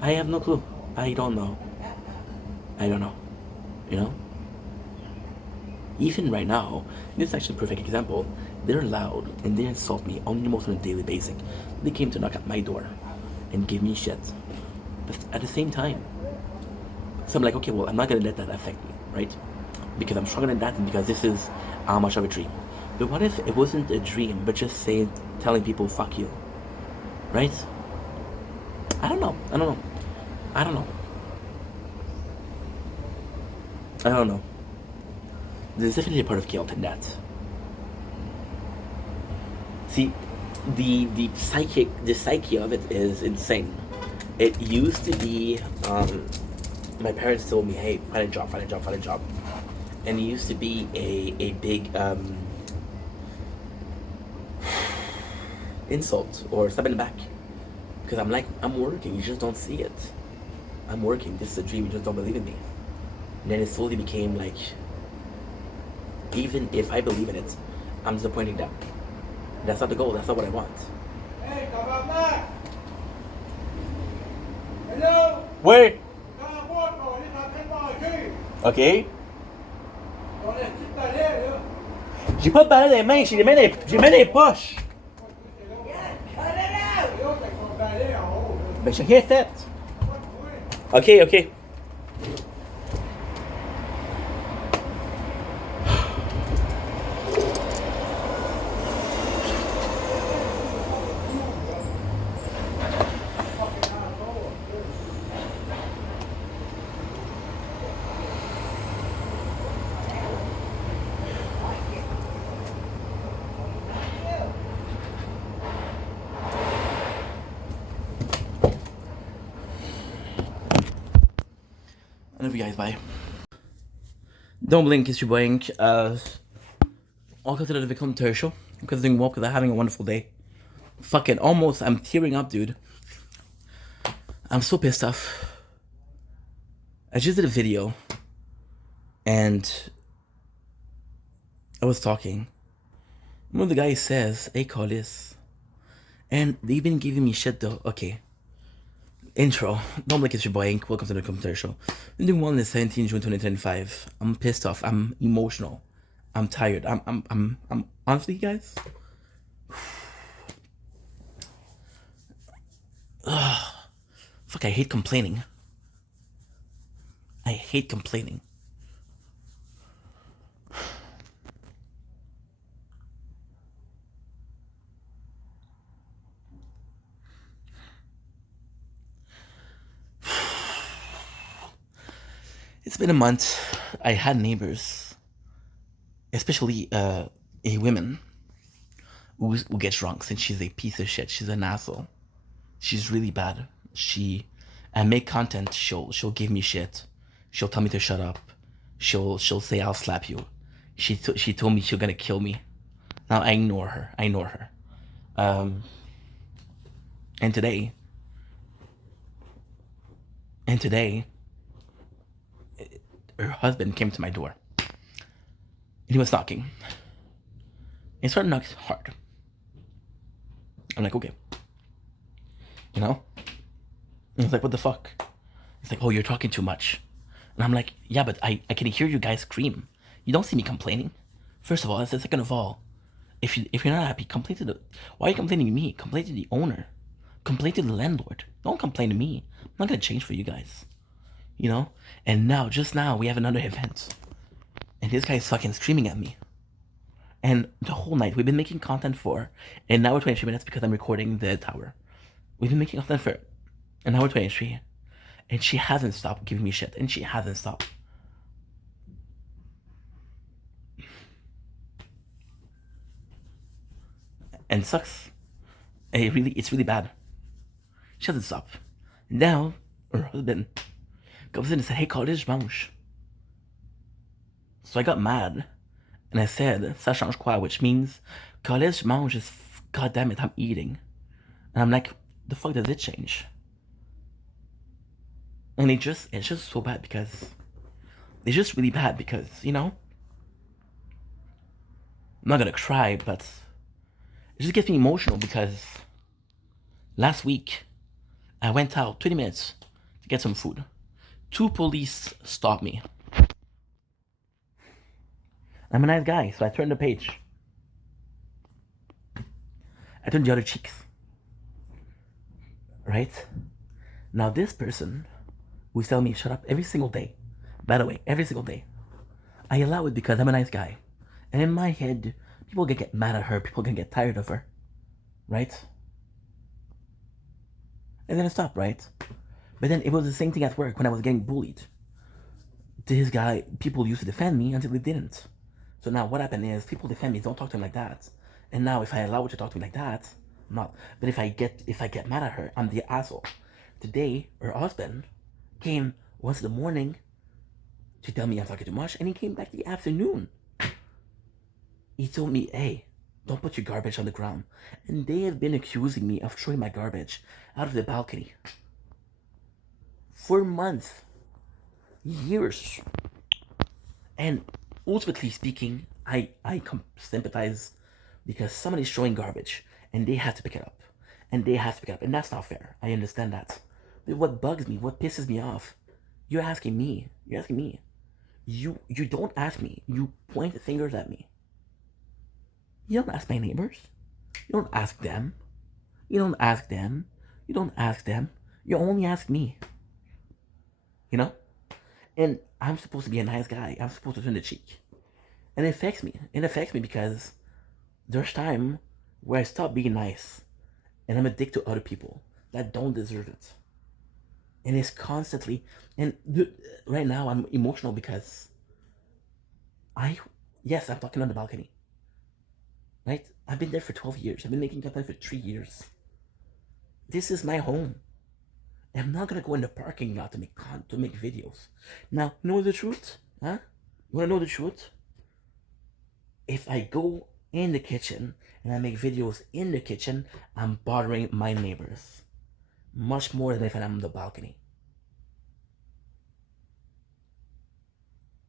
I have no clue. I don't know. I don't know. You know? Even right now, this is actually a perfect example. They're loud and they insult me almost on a daily basis. They came to knock at my door and give me shit. But at the same time, so I'm like, okay, well, I'm not gonna let that affect me, right? Because I'm stronger than that and because this is how much of a dream. But what if it wasn't a dream, but just saying, telling people, fuck you, right? I don't know. I don't know. I don't know. I don't know. There's definitely a part of guilt in that. See, the psyche of it is insane. It used to be, my parents told me, hey, find a job, find a job, find a job, and it used to be a big insult or slap in the back because I'm like, I'm working, you just don't see it. I'm working. This is a dream. You just don't believe in me. And then it slowly became like, even if I believe in it, I'm disappointing them. That's not the goal. That's not what I want. Hey, tabarnak! Hello? Oui. OK. J'ai pas de balai dans les mains. J'ai les mains dans les poches. Ben, j'ai rien fait. OK, OK. I love you guys. Bye. Don't blink, it's your blink. Welcome to the Victim Terror Show. I'm doing well because I'm having a wonderful day. Fucking almost, I'm tearing up, dude. I'm so pissed off. I just did a video and I was talking. One of the guys says, hey, call this. And they've been giving me shit though. Okay. Intro. Don't blink, it's your boy Ink. Welcome to the Commentary Show. I'm doing one on the 17th June 2025. I'm pissed off. I'm emotional. I'm tired. I'm honestly, guys. Ugh. Fuck, I hate complaining. I hate complaining. It's been a month. I had neighbors, especially a woman who gets drunk since she's a piece of shit. She's an asshole. She's really bad. I make content. She'll give me shit. She'll tell me to shut up. She'll say I'll slap you. She told me she's gonna kill me. Now I ignore her. And today, her husband came to my door. And he was knocking. He started knocking hard. I'm like, okay. You know? And he's like, what the fuck? He's like, oh, you're talking too much. And I'm like, yeah, but I can hear you guys scream. You don't see me complaining. First of all, and second of all, if you're not happy, complain to the... Why are you complaining to me? Complain to the owner. Complain to the landlord. Don't complain to me. I'm not gonna change for you guys. You know? And now, just now, we have another event. And this guy's fucking screaming at me. And the whole night, we've been making content for an hour 23 minutes because I'm recording the tower. We've been making content for an hour 23. And she hasn't stopped giving me shit. And she hasn't stopped. And it sucks. It's really bad. She hasn't stopped. Now, her husband comes in and said, hey, call this mange. So I got mad. And I said, ça change quoi? Which means, college mange is, god damn it, I'm eating. And I'm like, the fuck does it change? And it's just so bad because, it's just really bad because, you know, I'm not gonna cry, but it just gets me emotional because last week, I went out 20 minutes to get some food. Two police stop me. I'm a nice guy, so I turn the page. I turn the other cheeks. Right? Now this person who's telling me shut up every single day, by the way, every single day, I allow it because I'm a nice guy. And in my head, people can get mad at her, people can get tired of her. Right? And then it stopped, right? But then it was the same thing at work when I was getting bullied. This guy, people used to defend me until they didn't. So now what happened is people defend me, don't talk to him like that. And now if I allow her to talk to me like that, I'm not. But if I get mad at her, I'm the asshole. Today, her husband came once in the morning to tell me I'm talking too much, and he came back the afternoon. He told me, hey, don't put your garbage on the ground. And they have been accusing me of throwing my garbage out of the balcony. For months. Years. And ultimately speaking, I sympathize because somebody's throwing garbage and they have to pick it up. And they have to pick it up. And that's not fair. I understand that. But what bugs me, what pisses me off, you're asking me. You're asking me. You don't ask me. You point fingers at me. You don't ask my neighbors. You don't ask them. You don't ask them. You don't ask them. You only ask me. You know? And I'm supposed to be a nice guy. I'm supposed to turn the cheek. And it affects me. It affects me because there's time where I stop being nice. And I'm a dick to other people that don't deserve it. And it's constantly... And right now I'm emotional because... Yes, I'm talking on the balcony. Right? I've been there for 12 years. I've been making content for 3 years. This is my home. I'm not gonna go in the parking lot to make videos. Now, you know the truth? Huh? You wanna know the truth? If I go in the kitchen and I make videos in the kitchen, I'm bothering my neighbors. Much more than if I'm on the balcony.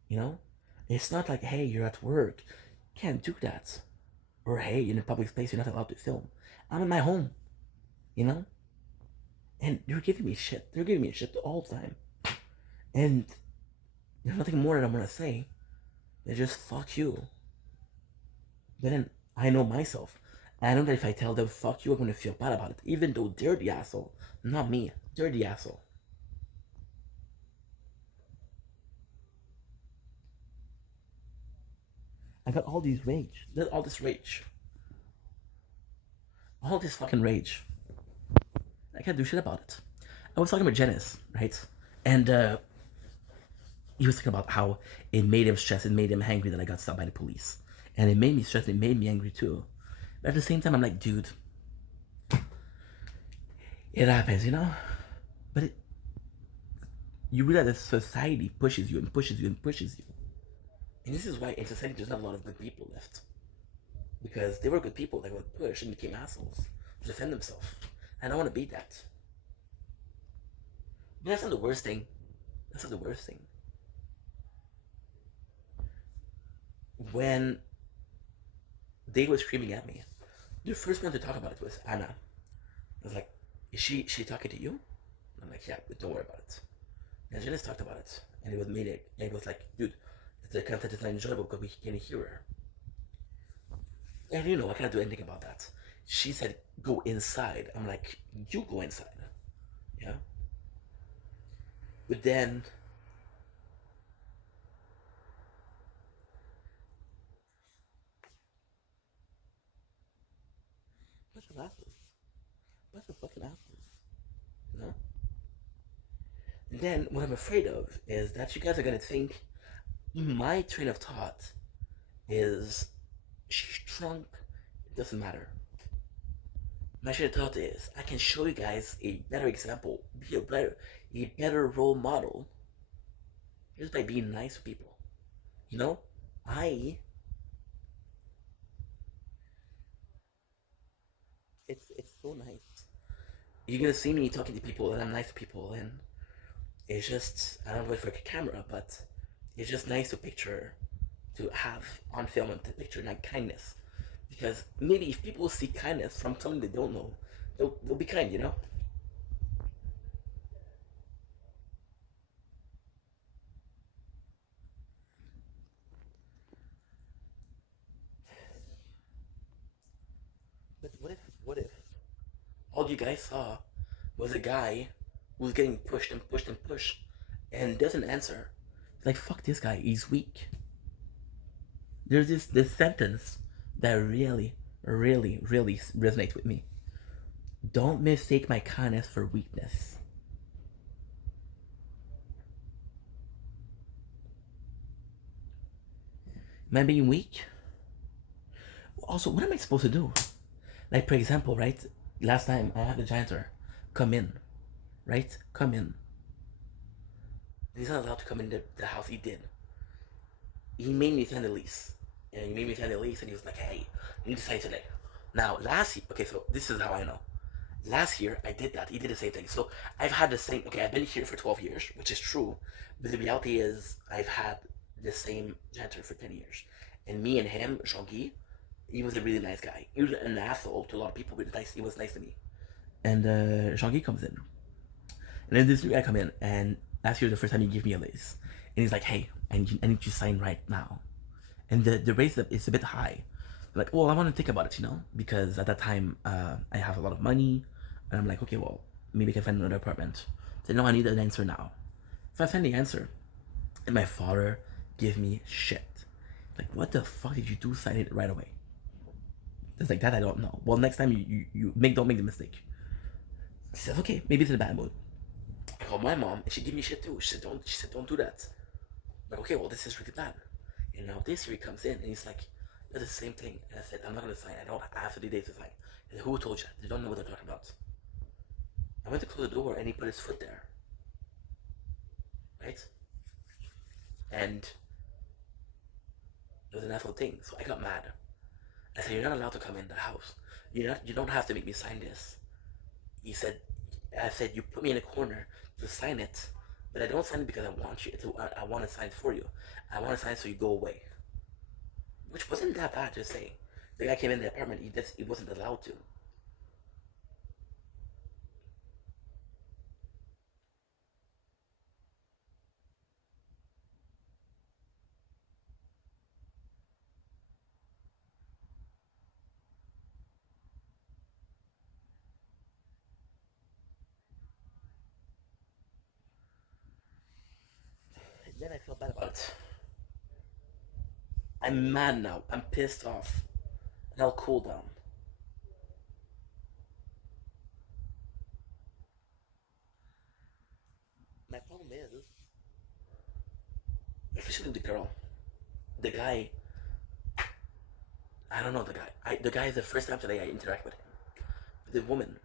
You know? It's not like, hey, you're at work. You can't do that. Or hey, in a public place, you're not allowed to film. I'm in my home. You know? And they're giving me shit. They're giving me shit all the time. And there's nothing more that I'm gonna say. They just fuck you. But then I know myself. I know that if I tell them fuck you, I'm gonna feel bad about it. Even though they're the asshole. Not me. They're the asshole. I got all these rage. All this rage. All this fucking rage. I can't do shit about it. I was talking about Janice, right? And he was talking about how it made him stressed, it made him angry that I got stopped by the police. And it made me stressed, it made me angry too. But at the same time, I'm like, dude, it happens, you know? But you realize that society pushes you and pushes you and pushes you. And this is why in society there's not a lot of good people left. Because they were good people that were pushed and became assholes to defend themselves. I don't want to be that. But that's not the worst thing. That's not the worst thing. When they were screaming at me, the first one to talk about it was Anna. I was like, is she talking to you? I'm like, yeah, but don't worry about it. And Janice talked about it. And it was made it. And it was like, dude, the content is not enjoyable because we can't hear her. And you know, I cannot do anything about that. She said, go inside. I'm like, you go inside. Yeah? But then... Bunch of assholes. Bunch of fucking assholes. You know? And then what I'm afraid of is that you guys are gonna think my train of thought is she's drunk, it doesn't matter. My train of thought is I can show you guys a better example, be a better role model just by being nice to people. You know? It's so nice. You're gonna see me talking to people and I'm nice to people and it's just I don't know if for a camera, but it's just nice to picture to have on film and to picture like kindness. Because maybe if people see kindness from someone they don't know, they'll be kind, you know? all you guys saw was a guy who was getting pushed and pushed and pushed and doesn't answer. Like, fuck this guy, he's weak. There's this sentence that really, really, really resonates with me. Don't mistake my kindness for weakness. Am I being weak? Also, what am I supposed to do? Like, for example, right? Last time I had the janitor come in, right? Come in. He's not allowed to come in the house. He did. He made me sign the lease. And he made me sign the lease, and he was like, hey, you need to sign today. Now, last year, okay, so this is how I know. Last year, I did that. He did the same thing. So I've had the same, okay, I've been here for 12 years, which is true. But the reality is, I've had the same janitor for 10 years. And me and him, Jean-Guy, he was a really nice guy. He was an asshole to a lot of people, but nice. He was nice to me. And Jean-Guy comes in. And then this new guy come in, and last year, the first time he gave me a raise. And he's like, hey, I need you to sign right now. And the raise is a bit high. Like, well, I want to think about it, because at that time, I have a lot of money. And I'm like, okay, well, maybe I can find another apartment. So, no, I need an answer now. So I send the answer. And my father gave me shit. Like, what the fuck did you do? Sign it right away. It's like that, I don't know. Well, next time you don't make the mistake. He says, okay, maybe it's in a bad mood. I called my mom, and she gave me shit too. She said, don't do that. I'm like, okay, well, this is really bad. And now this year he comes in, and he's like, it's the same thing. And I said, I'm not going to sign. I don't have 30 days to sign. And who told you that? They don't know what they're talking about. I went to close the door, and he put his foot there. Right? And it was an awful thing. So I got mad. I said, you're not allowed to come in the house. You don't have to make me sign this. I said, you put me in a corner to sign it, but I don't sign it because I want you to. I want to sign it for you. I want to sign it so you go away. Which wasn't that bad to say. The guy came in the apartment. He wasn't allowed to. And then I felt bad about it. I'm mad now. I'm pissed off. And I'll cool down. My problem is, especially the girl, the guy. I don't know the guy. The guy is the first time today I interact with him. The woman,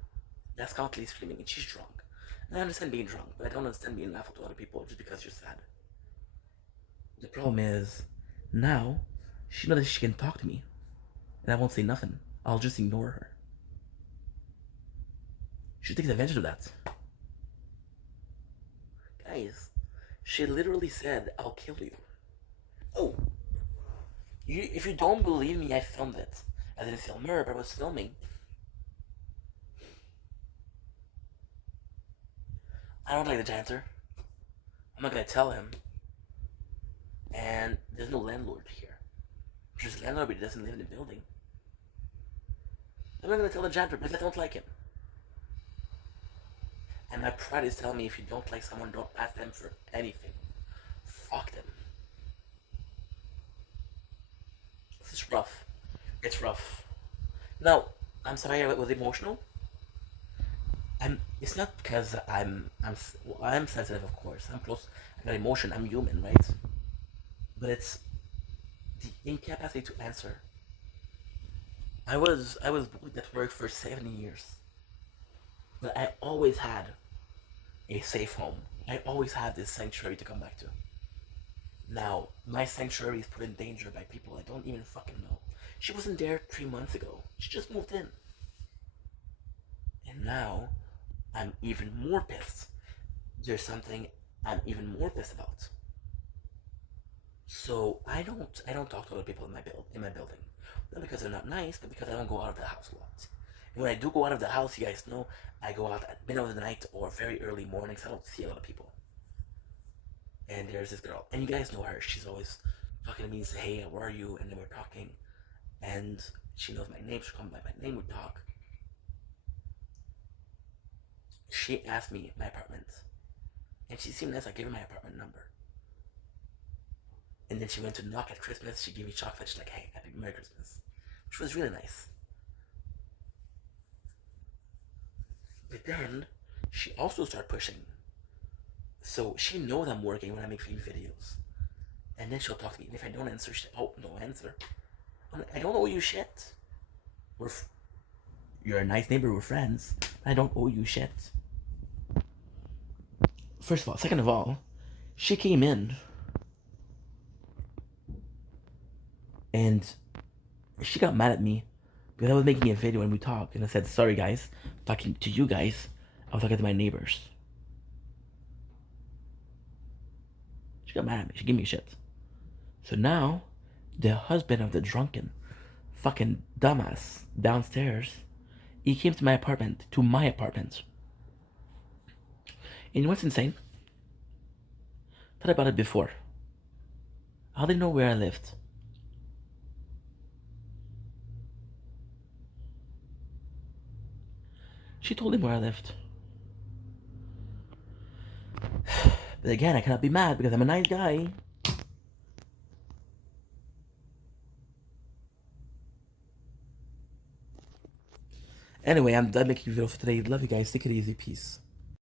that's constantly screaming, and she's drunk. And I understand being drunk, but I don't understand being laughable to other people just because you're sad. The problem is, now, she knows that she can talk to me, and I won't say nothing. I'll just ignore her. She takes advantage of that. Guys, she literally said, I'll kill you. Oh, if you don't believe me, I filmed it. I didn't film her, but I was filming. I don't like the janitor. I'm not gonna tell him. And there's no landlord here. There's a landlord, but he doesn't live in the building. I'm not gonna tell the janitor because I don't like him. And my pride is telling me if you don't like someone, don't ask them for anything. Fuck them. This is rough. It's rough. Now, I'm sorry I was emotional. It's not because I'm sensitive, of course. I'm close. I got emotion. I'm human, right? But it's the incapacity to answer. I was bullied at work for 7 years, but I always had a safe home. I always had this sanctuary to come back to. Now my sanctuary is put in danger by people I don't even fucking know. She wasn't there 3 months ago. She just moved in, and now I'm even more pissed. There's something I'm even more pissed about. So I don't talk to other people in my building. Not because they're not nice, but because I don't go out of the house a lot. And when I do go out of the house, you guys know I go out at middle of the night or very early mornings. I don't see a lot of people. And there's this girl, and you guys know her. She's always talking to me and say, "Hey, where are you?" And then we're talking, and she knows my name. She calls me by my name. We talk, she asked me my apartment. And she seemed nice. I gave her my apartment number. And then she went to knock at Christmas. She gave me chocolate. She's like, hey, happy Merry Christmas. Which was really nice. But then she also started pushing. So she knows I'm working when I make videos. And then she'll talk to me. And if I don't answer, she'll oh, no answer. I'm like, I don't owe you shit. You're a nice neighbor, we're friends. I don't owe you shit. First of all. Second of all, she came in. And she got mad at me because I was making a video and we talked. And I said, sorry guys, talking to you guys. I was talking to my neighbors. She got mad at me. She gave me shit. So now, the husband of the drunken fucking dumbass downstairs, he came to my apartment. And you know what's insane? Thought about it before. How did they know where I lived? She told him where I lived. But again, I cannot be mad because I'm a nice guy. Anyway, I'm done making videos for today. Love you guys. Take it easy. Peace.